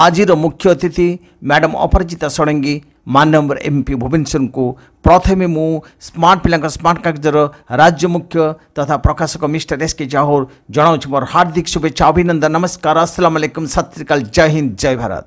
आज मुख्य अतिथि मैडम अपराजिता षडंगी माननीय एमपी भुवनेश्वर को प्रथमे मु स्मार्ट पिला स्मार्ट कागजर राज्य मुख्य तथा प्रकाशक मिस्टर एस के जाहोर जनाऊँ मोर हार्दिक शुभेच्छा अभिनंदन नमस्कार अस्सलाम वालेकुम सत श्री अकाल जय हिंद जय भारत।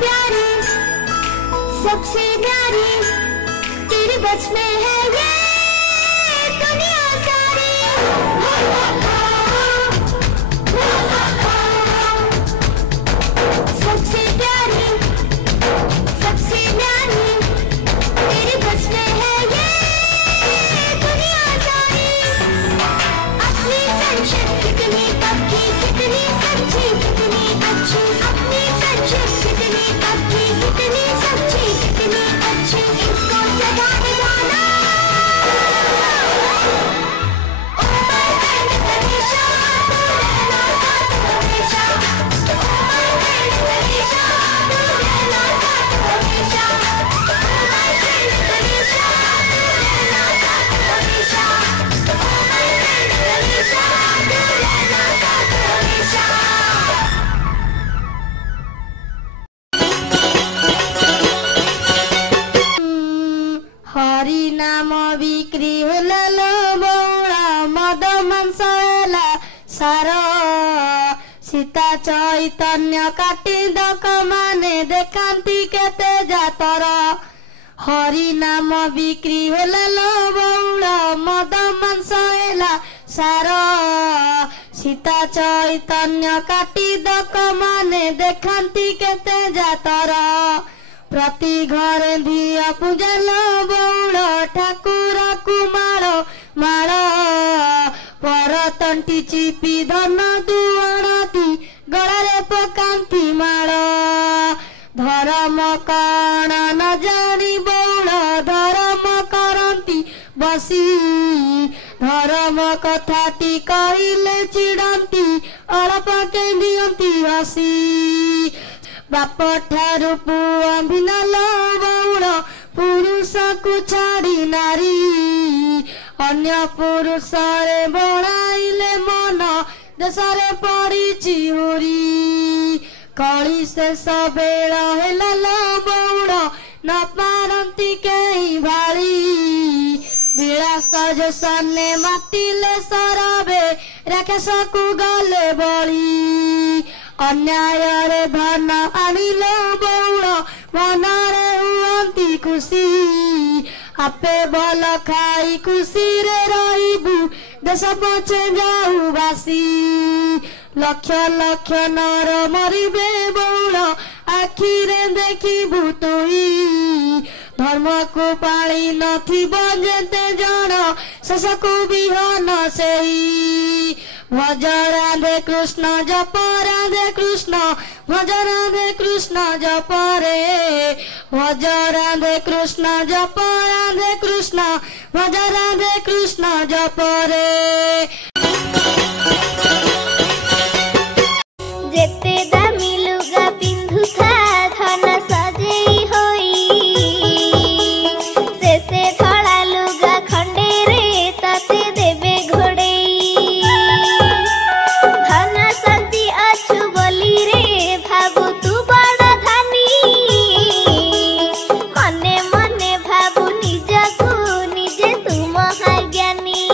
प्यारी सबसे प्यारी तेरे बस में है ये दुनिया सारी। सबसे प्यारी तेरे बस में है ये दुनिया सारी। अपनी फ्रेंडशिप कितनी पक्की कितनी सच्ची कितनी अच्छी, अपनी फ्रेंडशिप कितनी पक्की कितनी सच्ची कितनी अच्छी, इसको सदा निभाना। ओ माय फ्रेंड हमेशा तू रहना साथ हमेशा। ओ माय फ्रेंड हमेशा तू रहना साथ हमेशा। ओ माय फ्रेंड हमेशा तू रहना साथ हमेशा। ओ माय फ्रेंड हमेशा तू रहना साथ हमेशा। हरि नाम बिक्री होला लो बौड़ा मद मांस होला सार। सीता चैतन्य काटी दक माने देखांती केते जातर। हरि नाम बिक्री होला लो बौड़ा मद मांस होला सार। सीता चैतन्य काटी दक माने देखांती केते जातर। प्रति घरे धिया पूजल बौड़ ठाकुर कुमार माल। पर तंटी चिपी धन दुअणती गलारे पकांती माल। धर्म कण न जानी बौड़ धर्म करती बसी। धर्म कथाटी कहले चिड़ती अल्प केंदियंती हसी। बाप ठारू पुआ भिनल बौड़ पुरुष को छाड़ी नारी। अन्य पुरुष रे बणाइले मन देशरे पड़िछि हुरी। कली शेष बेल हेला बौड़ न पारती केही भाली। विलास जोसने मातिले सरबे राक्षस को गले बली। अन्याय रे धन आनिले बौड़ मनरे हुअंती खुशी। आपे बल खाई खुशी रे रहिबु देश पछे जाऊ बासी। लक्ष लक्ष नर मरिबे बौड़ आखिरे देखिबु तुई। धर्म को पाली नथिब जेते जण शेष को विहन सेही। भज राधे कृष्ण जप राधे कृष्ण भज राधे कृष्ण जप रे। भज राधे कृष्ण जप राधे कृष्ण भज राधे कृष्ण जप रे। जेते दामी लुगा पिंधुथा धन सजेई होई। से धड़ा लुगा खंडे रे तते देबे घोड़ेई। धन शांति अछु बोली रे भाबु तू बड़ धनी। मने मने भाबु निजकु निजे तू महाज्ञानी।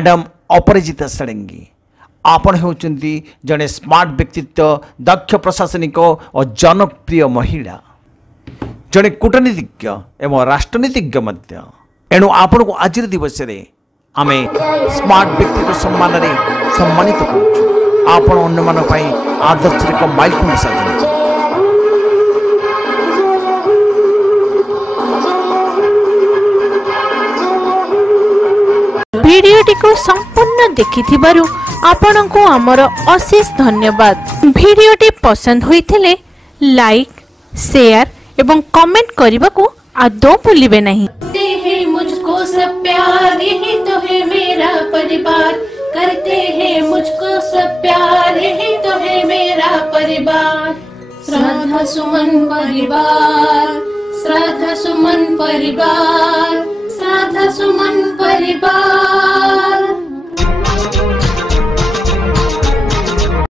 मैडम अपराजिता षडंगी आपण होचंती जड़े स्मार्ट व्यक्तित्व दक्ष प्रशासनिक और जनप्रिय महिला जड़े कूटनीतिज्ञ एवं राष्ट्रनीतिज्ञ मध्य एणु आपण को आज दिवस रे आमे स्मार्ट व्यक्तित्व सम्मान रे सम्मानित करूछु आपण अन्य मान पई आदर्श रे को माइलखुंड साजन भिडियोटी को संपूर्ण देखिथिबारु आपनको आमर अशेष धन्यवाद। भिडियोटी पसंद होइथिले लाइक शेयर एवं कमेंट करने को आदौ भूलिबे नहीं। करते हैं मुझको सब प्यार, यही तो है मेरा परिवार। करते हैं मुझको सब प्यार, यही तो है मेरा परिवार। श्रद्धा सुमन परिवार, श्रद्धा सुमन परिवार, श्रद्धा सुमन